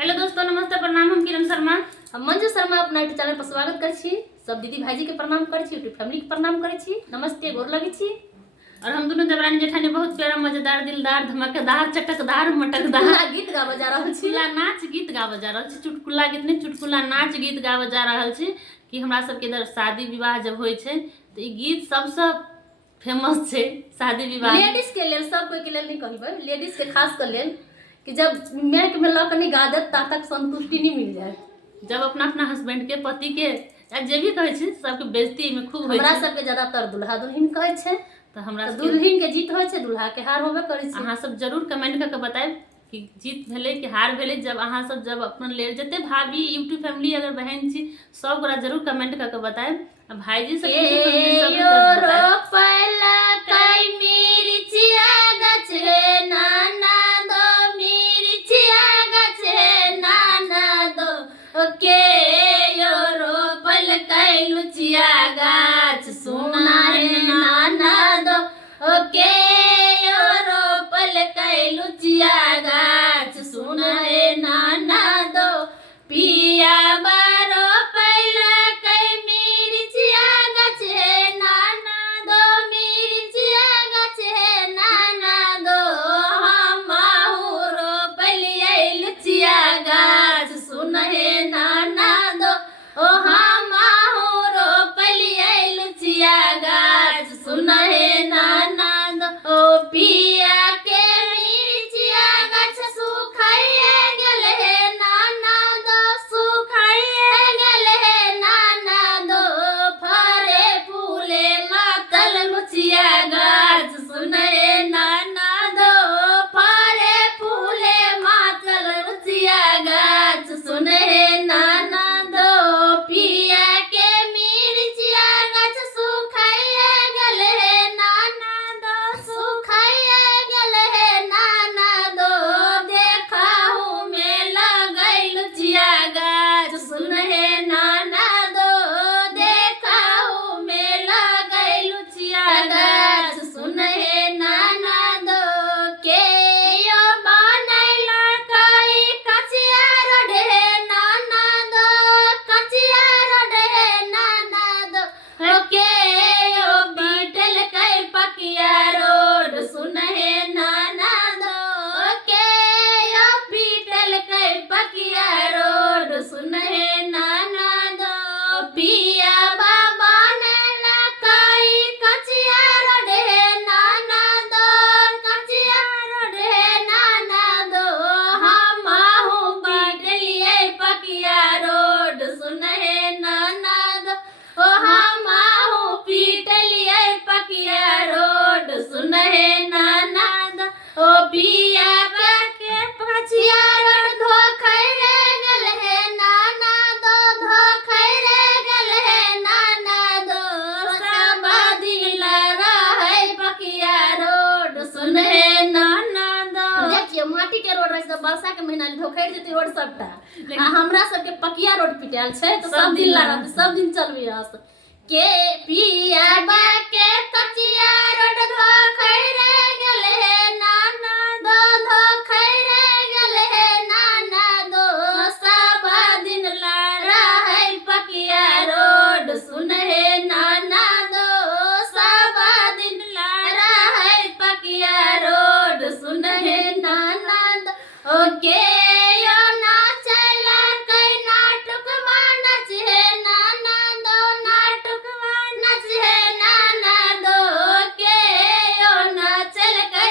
Hello दोस्तों, नमस्ते, प्रणाम। हम किरण शर्मा, हम मंजू शर्मा अपना यूट्यूब चैनल पर स्वागत कर छी। सब दीदी भाईजी के प्रणाम कर छी, यूट्यूब फैमिली के प्रणाम कर छी। नमस्ते, गोर लगे छी। और हम दोनों देवरानी जेठानी बहुत प्यारा, मजेदार, दिलदार, धमाकेदार, चटकदार, मटकदार गीत गाबे जा रहल छी। चुटकुला नाच गीत गाबे जा रहल छी। चुटकुला गीत नहीं, चुटकुला नाच गीत गाबे जा रहल छी कि हमरा सबके इधर शादी विवाह जब होय छै तो ई गीत सबसे फेमस छै। शादी विवाह लेडीज के लेल, सब कोई के लेल नहीं कहबै, लेडीज के खास कर लेल कि जब मैक में लक नहीं गादत ता तक संतुष्टि नहीं मिल जाए। जब अपना अपना हस्बैंड के, पति के, या जे भी कहै छै सबके बेइज्जती में खूब होय छै। हमरा सबके ज्यादातर दुल्हा दुल्हिन कहै छै, तो हमरा दुल्हिन के जीत होय छै, दुल्हा के हार होबे करै छै। अहाँ सब जरूर कमेंट करके बताएब कि जीत भेले कि हार भेले। जब अहाँ सब जब अपन ले जते भाभी, यूट्यूब फैमिली अगर बहन छी सब गोरा जरूर कमेंट करके बताएब। भाईजी सब गाछ सुना है नाना दो ओके यो रोपल कैलुचिया गाछ सुना है नाना दो पिया बारो पैला कै मिर्चिया गाछ है नाना दो मिर्चिया गाछ है नाना दो हमाहु रोपलियै लुचिया गाछ सुना है नाना दो ओ गाछ सुना है नाना दो ओ पिया के मिर्चिया गाछ सुखाइए गेल है नाना दो सुखाइए गेल है नाना दो फरे फूले मातल लुचिया गाछ सुना है नाना दो फरे फूले मातल लुचिया गाछ सुना है नाना दो पिया के मिर्चिया गाछ सुखाइए गेल है नाना दो सुखाइए गेल है नाना दो देखाहू में लगै लुचिया गाछ सुन है नाना दो देखाहू में लगै लुचिया गाछ सुन है नाना दो के यो बनैला कई कचिया रोड है नाना दो कचिया रोड है नाना दो ओके यो बीटल कई पकिया रोड सुन है नाना दो ओके यो बीटल कई पकिया रोड सुन है नाना दो पिया बाबा ने कई कचिया रोड है नाना दो कचिया रोड है नाना दो हमाहू बीटलियै पकिया रोड सुन है नाना दो ओ हमाहू पीटलियै पकिया रोड सुन है नाना दो ओ पिया के पचिया रोड धोखै रे गेल है नाना दो धोखै रे गेल है नाना दो सब दिन रहै पकिया रोड सुन है नाना दो। देखिए माटी के रोड रहे तो वर्षा के महीना धोखै जेतै रोड सबटा, आ हमरा सबके पकिया रोड पिटाल छै तो सब दिन लागत, सब दिन चलबी रह के पिया बा के कचिया रोड धोखै रे गेल है नाना दो धोखै रे गेल है नाना दो सब दिन रहै पकिया रोड सुन है नाना दो सब दिन रहै पकिया रोड सुन है नाना दो ओके यो नाचला कै नाटक मानच है नाना दो नाटक मानच है नाना दो के यो नाचल कै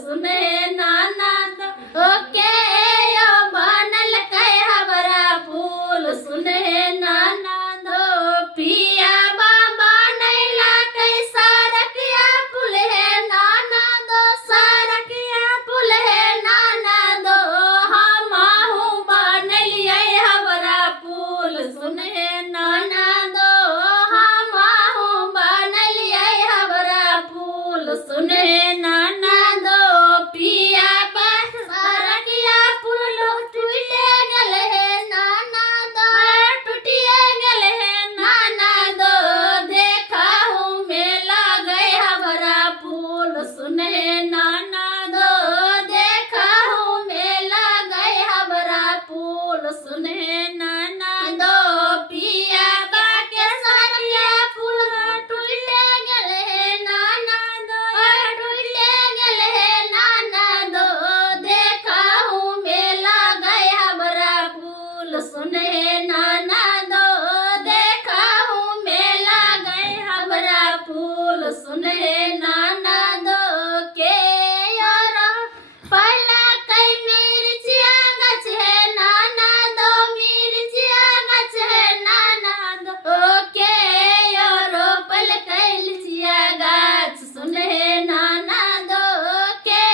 सुने नाना दो ओके यो बनल कै हबरा फूल सुने नाना दो पिया बाबा नैला कै सारकिया फूल है नाना दो सारकिया फूल है नाना दो हमहु बनलियै हबरा फूल सुने नाना दो हमहु बनलियै हबरा फूल सुने नाना दो पिया बस सारकिया फूल टूटे गल है नाना दो टूटिए गल है नाना दो देखा हूँ मेला गए हबरा फूल सुने नाना दो देखा हूँ मेला गए हबरा फूल सुने नाना दो पिया बाके सारकिया फूल टूटे गल है नाना दो टूटे गल है नाना दो देखा हूँ मेला गए हबरा फूल सुने नाना दो देखा हूँ मेला गए हबरा फूल सुने नाना दो के यार पहला कई मिर्चिया गछ है नाना दो मिर्चिया गछ है नाना दो के यार पल कई लिचिया गाछ सुने नाना दो के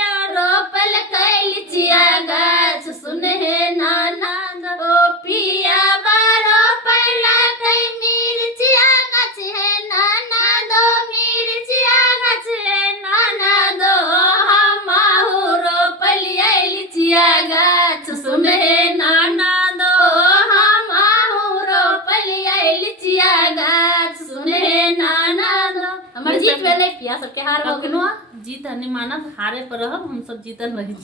यार पल कई लिचिया गाछ सुने नाना दो पिया बारो पहला कई मिर्चिया गछ है नाना दो मिर्चिया गछ है नाना दो हमहु रोपलियै लिचिया गाछ सुने नाना दो हमहु रोपलियै लिचिया गाछ सुने नाना दो हमर जीत भेलै पिया सबके हार भऽ गेलौ जीत नहीं मानब, हारे पर रहब, हम सब जीतल रही।